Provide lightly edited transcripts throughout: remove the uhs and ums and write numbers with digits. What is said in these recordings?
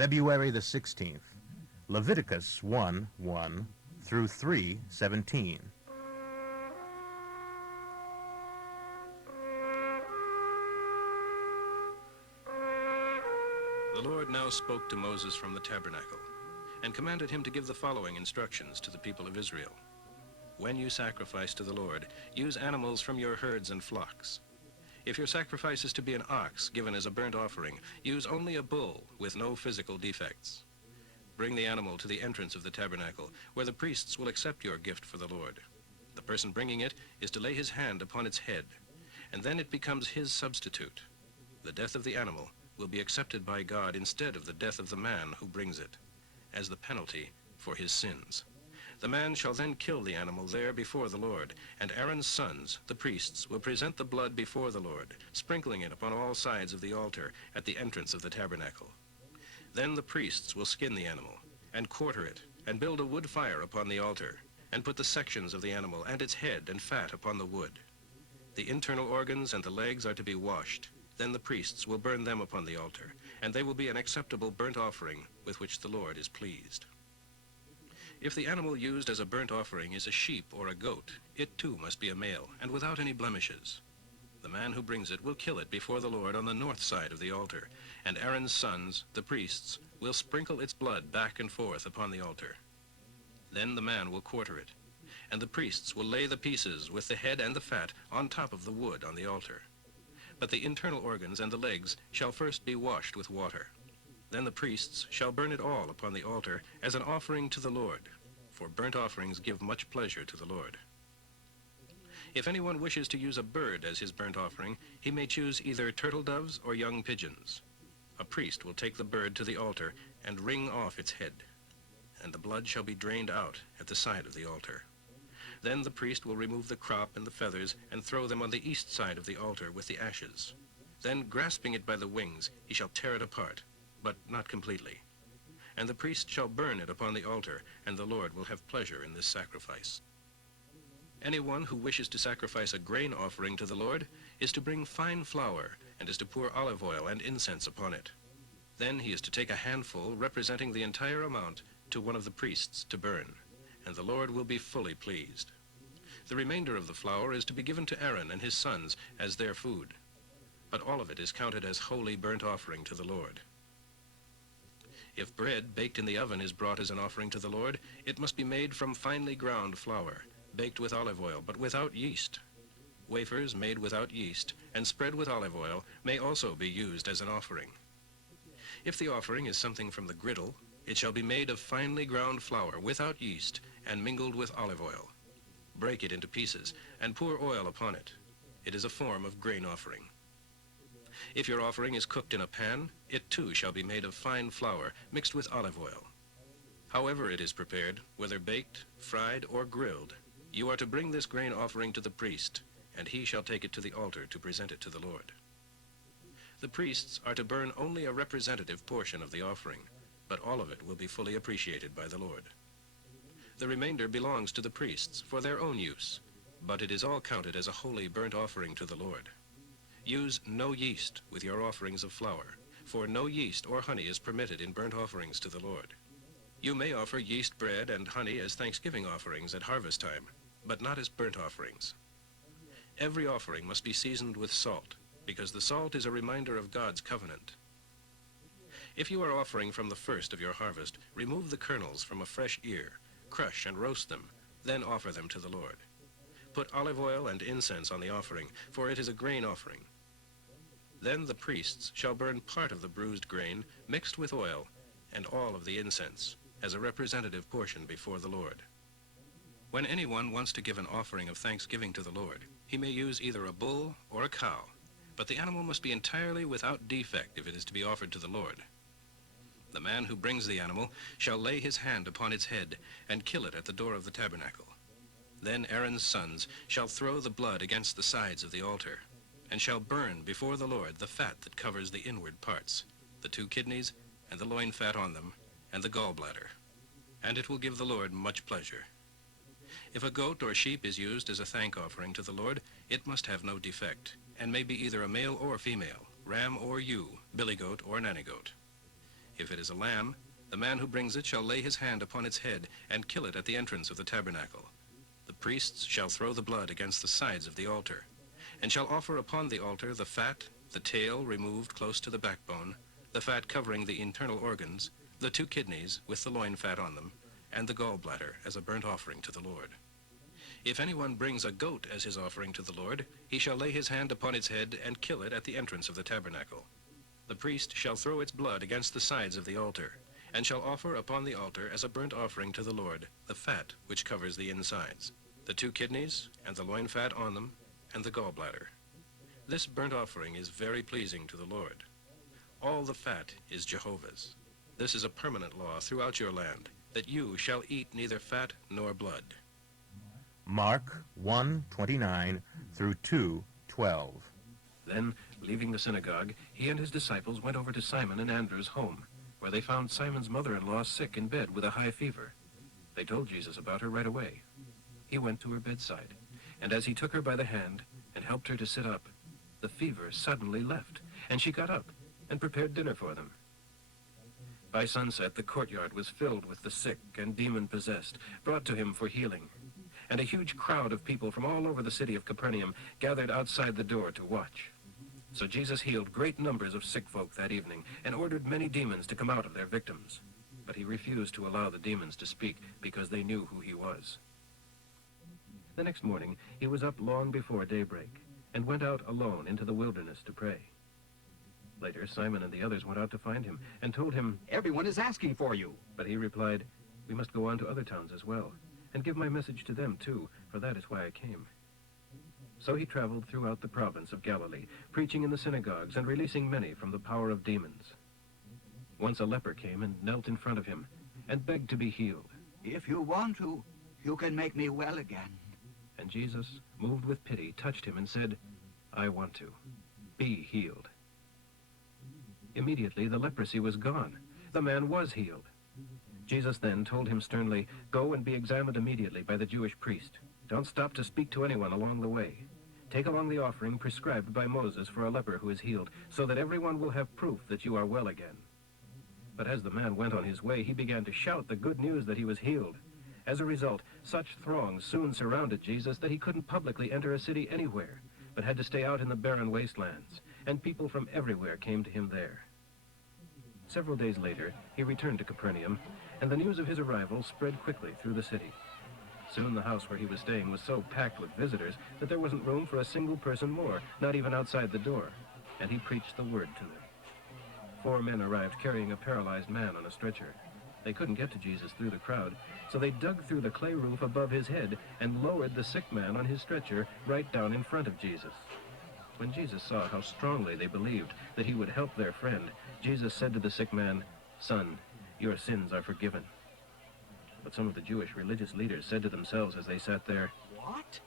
February the 16th, Leviticus 1:1 through 3:17. The Lord now spoke to Moses from the tabernacle, and commanded him to give the following instructions to the people of Israel. When you sacrifice to the Lord, use animals from your herds and flocks. If your sacrifice is to be an ox given as a burnt offering, use only a bull with no physical defects. Bring the animal to the entrance of the tabernacle, where the priests will accept your gift for the Lord. The person bringing it is to lay his hand upon its head, and then it becomes his substitute. The death of the animal will be accepted by God instead of the death of the man who brings it, as the penalty for his sins. The man shall then kill the animal there before the Lord, and Aaron's sons, the priests, will present the blood before the Lord, sprinkling it upon all sides of the altar at the entrance of the tabernacle. Then the priests will skin the animal, and quarter it, and build a wood fire upon the altar, and put the sections of the animal and its head and fat upon the wood. The internal organs and the legs are to be washed. Then the priests will burn them upon the altar, and they will be an acceptable burnt offering with which the Lord is pleased. If the animal used as a burnt offering is a sheep or a goat, it too must be a male, and without any blemishes. The man who brings it will kill it before the Lord on the north side of the altar, and Aaron's sons, the priests, will sprinkle its blood back and forth upon the altar. Then the man will quarter it, and the priests will lay the pieces with the head and the fat on top of the wood on the altar. But the internal organs and the legs shall first be washed with water. Then the priests shall burn it all upon the altar as an offering to the Lord, for burnt offerings give much pleasure to the Lord. If anyone wishes to use a bird as his burnt offering, he may choose either turtle doves or young pigeons. A priest will take the bird to the altar and wring off its head, and the blood shall be drained out at the side of the altar. Then the priest will remove the crop and the feathers and throw them on the east side of the altar with the ashes. Then, grasping it by the wings, he shall tear it apart, but not completely. And the priest shall burn it upon the altar, and the Lord will have pleasure in this sacrifice. Anyone who wishes to sacrifice a grain offering to the Lord is to bring fine flour, and is to pour olive oil and incense upon it. Then he is to take a handful representing the entire amount to one of the priests to burn, and the Lord will be fully pleased. The remainder of the flour is to be given to Aaron and his sons as their food, but all of it is counted as holy burnt offering to the Lord. If bread baked in the oven is brought as an offering to the Lord, it must be made from finely ground flour, baked with olive oil, but without yeast. Wafers made without yeast and spread with olive oil may also be used as an offering. If the offering is something from the griddle, it shall be made of finely ground flour without yeast and mingled with olive oil. Break it into pieces and pour oil upon it. It is a form of grain offering. If your offering is cooked in a pan, it too shall be made of fine flour mixed with olive oil. However it is prepared, whether baked, fried, or grilled, you are to bring this grain offering to the priest, and he shall take it to the altar to present it to the Lord. The priests are to burn only a representative portion of the offering, but all of it will be fully appreciated by the Lord. The remainder belongs to the priests for their own use, but it is all counted as a holy burnt offering to the Lord. Use no yeast with your offerings of flour, for no yeast or honey is permitted in burnt offerings to the Lord. You may offer yeast bread and honey as thanksgiving offerings at harvest time, but not as burnt offerings. Every offering must be seasoned with salt, because the salt is a reminder of God's covenant. If you are offering from the first of your harvest, remove the kernels from a fresh ear, crush and roast them, then offer them to the Lord. Put olive oil and incense on the offering, for it is a grain offering. Then the priests shall burn part of the bruised grain mixed with oil and all of the incense as a representative portion before the Lord. When anyone wants to give an offering of thanksgiving to the Lord, he may use either a bull or a cow, but the animal must be entirely without defect if it is to be offered to the Lord. The man who brings the animal shall lay his hand upon its head and kill it at the door of the tabernacle. Then Aaron's sons shall throw the blood against the sides of the altar, and shall burn before the Lord the fat that covers the inward parts, the 2 kidneys, and the loin fat on them, and the gallbladder. And it will give the Lord much pleasure. If a goat or sheep is used as a thank offering to the Lord, it must have no defect, and may be either a male or female, ram or ewe, billy goat or nanny goat. If it is a lamb, the man who brings it shall lay his hand upon its head and kill it at the entrance of the tabernacle. The priests shall throw the blood against the sides of the altar, and shall offer upon the altar the fat, the tail removed close to the backbone, the fat covering the internal organs, the 2 kidneys with the loin fat on them, and the gallbladder as a burnt offering to the Lord. If anyone brings a goat as his offering to the Lord, he shall lay his hand upon its head and kill it at the entrance of the tabernacle. The priest shall throw its blood against the sides of the altar, and shall offer upon the altar as a burnt offering to the Lord the fat which covers the insides, the 2 kidneys, and the loin fat on them, and the gallbladder. This burnt offering is very pleasing to the Lord. All the fat is Jehovah's. This is a permanent law throughout your land, that you shall eat neither fat nor blood. Mark 1:29 through 2:12. Then, leaving the synagogue, he and his disciples went over to Simon and Andrew's home, where they found Simon's mother-in-law sick in bed with a high fever. They told Jesus about her right away. He went to her bedside, and as he took her by the hand and helped her to sit up, the fever suddenly left, and she got up and prepared dinner for them. By sunset, the courtyard was filled with the sick and demon-possessed, brought to him for healing, and a huge crowd of people from all over the city of Capernaum gathered outside the door to watch. So Jesus healed great numbers of sick folk that evening and ordered many demons to come out of their victims. But he refused to allow the demons to speak because they knew who he was. The next morning, he was up long before daybreak and went out alone into the wilderness to pray. Later, Simon and the others went out to find him and told him, "Everyone is asking for you." But he replied, "We must go on to other towns as well, and give my message to them too, for that is why I came." So he traveled throughout the province of Galilee, preaching in the synagogues and releasing many from the power of demons. Once a leper came and knelt in front of him and begged to be healed. "If you want to, you can make me well again." And Jesus, moved with pity, touched him and said, "I want to. Be healed." Immediately the leprosy was gone. The man was healed. Jesus then told him sternly, "Go and be examined immediately by the Jewish priest. Don't stop to speak to anyone along the way. Take along the offering prescribed by Moses for a leper who is healed, so that everyone will have proof that you are well again." But as the man went on his way, he began to shout the good news that he was healed. As a result, such throngs soon surrounded Jesus that he couldn't publicly enter a city anywhere, but had to stay out in the barren wastelands, and people from everywhere came to him there. Several days later, he returned to Capernaum, and the news of his arrival spread quickly through the city. Soon the house where he was staying was so packed with visitors that there wasn't room for a single person more, not even outside the door, and he preached the word to them. 4 men arrived carrying a paralyzed man on a stretcher. They couldn't get to Jesus through the crowd, so they dug through the clay roof above his head and lowered the sick man on his stretcher right down in front of Jesus. When Jesus saw how strongly they believed that he would help their friend, Jesus said to the sick man, "Son, your sins are forgiven." But some of the Jewish religious leaders said to themselves as they sat there, "What?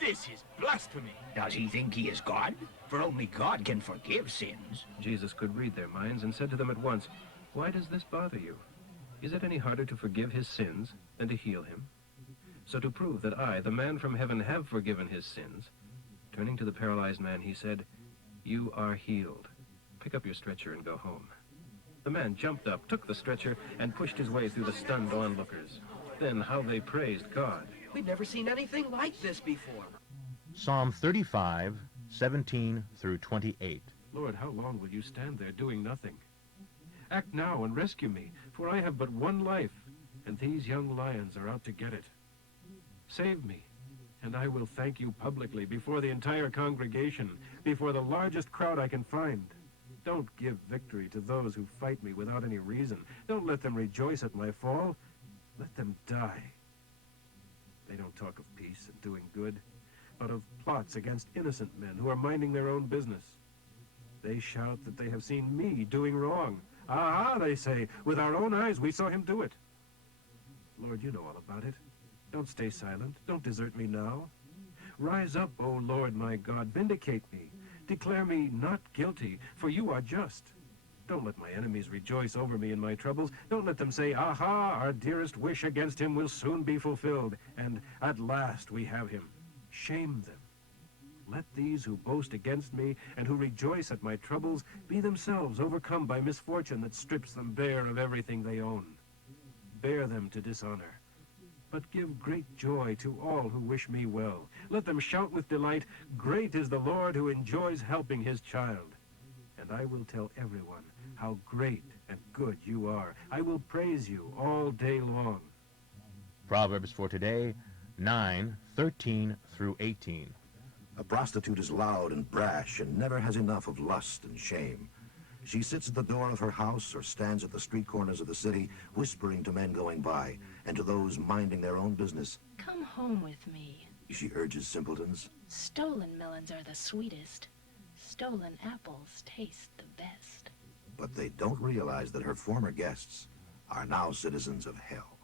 This is blasphemy." "Does he think he is God? For only God can forgive sins." Jesus could read their minds and said to them at once, "Why does this bother you? Is it any harder to forgive his sins than to heal him? So to prove that I, the man from heaven, have forgiven his sins," turning to the paralyzed man, he said, "You are healed. Pick up your stretcher and go home." The man jumped up, took the stretcher, and pushed his way through the stunned onlookers. Then how they praised God. "We've never seen anything like this before." Psalm 35:17 through 28. "Lord, how long will you stand there doing nothing? Act now and rescue me, for I have but one life, and these young lions are out to get it. Save me, and I will thank you publicly before the entire congregation, before the largest crowd I can find. Don't give victory to those who fight me without any reason. Don't let them rejoice at my fall. Let them die. They don't talk of peace and doing good, but of plots against innocent men who are minding their own business. They shout that they have seen me doing wrong. Aha, they say, with our own eyes we saw him do it. Lord, you know all about it. Don't stay silent. Don't desert me now. Rise up, O Lord my God, vindicate me. Declare me not guilty, for you are just. Don't let my enemies rejoice over me in my troubles. Don't let them say, aha, our dearest wish against him will soon be fulfilled, and at last we have him. Shame them. Let these who boast against me and who rejoice at my troubles be themselves overcome by misfortune that strips them bare of everything they own. Bear them to dishonor, but give great joy to all who wish me well. Let them shout with delight, "Great is the Lord who enjoys helping his child." And I will tell everyone how great and good you are. I will praise you all day long. Proverbs for today, 9:13 through 18. A prostitute is loud and brash and never has enough of lust and shame. She sits at the door of her house or stands at the street corners of the city, whispering to men going by and to those minding their own business. Come home with me. She urges simpletons. Stolen melons are the sweetest. Stolen apples taste the best. But they don't realize that her former guests are now citizens of hell.